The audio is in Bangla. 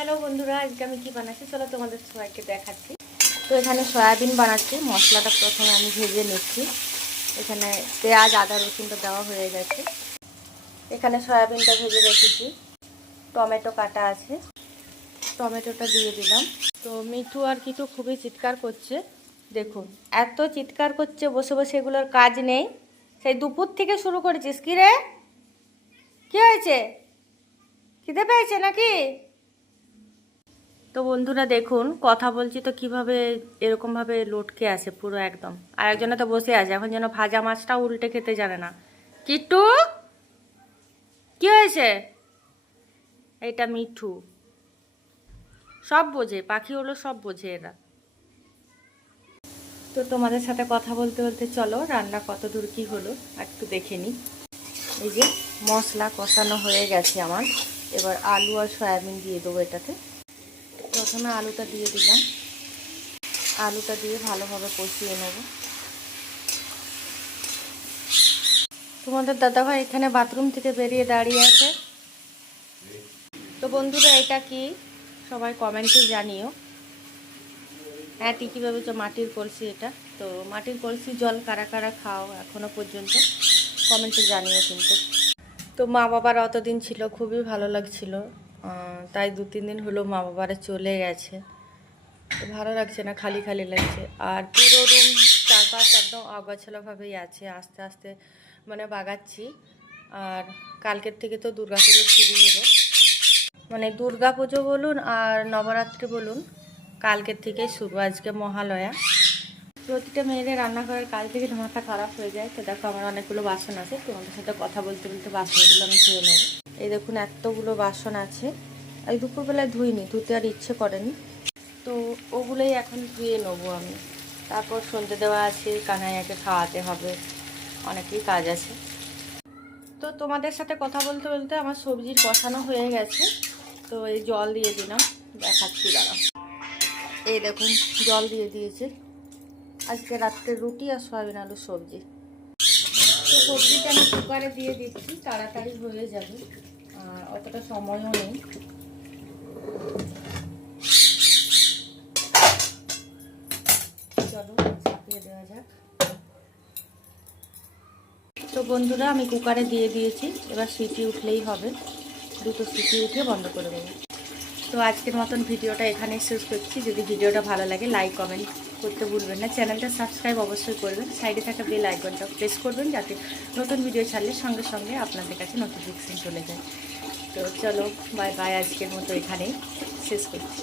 হ্যালো বন্ধুরা, আজকে আমি কি বানাচ্ছি চলো তোমাদের সবাইকে দেখাচ্ছি। তো এখানে সয়াবিন বানাচ্ছি। মশলাটা প্রথমে আমি ভেজে নিচ্ছি। এখানে পেঁয়াজ আদা রসুনটা দেওয়া হয়ে গেছে। এখানে সয়াবিনটা ভেজে রেখেছি, টমেটো কাটা আছে, টমেটোটা দিয়ে দিলাম। তো মিঠু আর কিটু খুবই চিৎকার করছে, দেখুন এত চিৎকার করছে, বসে বসে এগুলোর কাজ নেই। সেই দুপুর থেকে শুরু করেছিস কি রে? কি হয়েছে, খিদে পেয়েছে নাকি? তো বন্ধুরা দেখুন, কথা বলছি তো কিভাবে এরকমভাবে লটকে আসে পুরো একদম। আর একজনে তো বসে আছে, এখন যেন ভাজা মাছটা উল্টে খেতে জানে না। কিট্টু, কি হয়েছে? এটা মিঠু, সব বোঝে, পাখি হলো সব বোঝে এরা। তো তোমাদের সাথে কথা বলতে বলতে চলো রান্না কত দূর কি হলো একটু দেখে নিই। এই যে মশলা কষানো হয়ে গেছে আমার, এবার আলু আর সয়াবিন দিয়ে দেবো এটাতে। প্রথমে আলুটা দিয়ে দিলাম, আলুটা দিয়ে ভালোভাবে কষিয়ে নেব। তোমাদের দাদাভাই এখানে বাথরুম থেকে বেরিয়ে দাঁড়িয়ে আছে। তো বন্ধুরা এটা কি সবাই কমেন্টে জানিও। হ্যাঁ ঠিকই ভেবেছো, মাটির কলসি এটা। তো মাটির কলসি জল কারা কারা খাও এখনো পর্যন্ত কমেন্টে জানিও কিন্তু। তো মা বাবার অতদিন ছিল, খুবই ভালো লাগছিল। তাই 2-3 দিন হলো মা বাবারা চলে গেছে। তো ভালো লাগছে না, খালি খালি লাগছে। আর পুরো রুম চারপাশ একদম অগোছালোভাবেই আছে, আস্তে আস্তে মানে বাগাচ্ছি। আর কালকের থেকে তো দুর্গাপুজো শুরু হলো, মানে দুর্গাপুজো বলুন আর নবরাত্রি বলুন, কালকের থেকেই শুরু। আজকে মহালয়া। প্রতিটা মেয়েদের রান্নাঘরের কাল থেকে মাথা খারাপ হয়ে যায়। তো দেখো আমার অনেকগুলো বাসন আছে, তোমাদের সাথে কথা বলতে বলতে বাসনগুলো আমি ধুয়ে নেবো। এই দেখুন এতগুলো বাসন আছে, এই দুপুরবেলায় ধুইনি, ধুতে আর ইচ্ছে করেনি। তো ওগুলোই এখন ধুয়ে নেবো আমি। তারপর সন্ধে দেওয়া আছে, কানাইয়াকে খাওয়াতে হবে, অনেকই কাজ আছে। তো তোমাদের সাথে কথা বলতে বলতে আমার সবজির কষানো হয়ে গেছে। তো এই জল দিয়ে দিলাম, দেখাচ্ছি দাঁড়া। এই দেখুন জল দিয়ে দিয়েছে। আজকে রাত্রে রুটি আর সয়াবিন আলুর সবজি। তো সবজিটা আমি কুকারে দিয়ে দিচ্ছি, তাড়াতাড়ি হয়ে যাবে, আর অতটা সময়ও নেই। চলো চাপিয়ে দেওয়া যাক। তো বন্ধুরা আমি কুকারে দিয়ে দিয়েছি, এবার সিটি উঠলেই হবে। দুটো সিটি উঠে বন্ধ করে দেবো। তো আজকের মতন ভিডিওটা এখানেই শেষ করছি। যদি ভিডিওটা ভালো লাগে লাইক কমেন্ট করতে ভুলবেন না, চ্যানেলটা সাবস্ক্রাইব অবশ্যই করবেন, সাইডে থাকা বেল আইকনটা প্রেস করবেন যাতে নতুন ভিডিও ছাড়লে সঙ্গে সঙ্গে আপনাদের কাছে নোটিফিকেশান চলে যায়। তো চলো বাই বাই, আজকের মতো এখানেই শেষ করছি।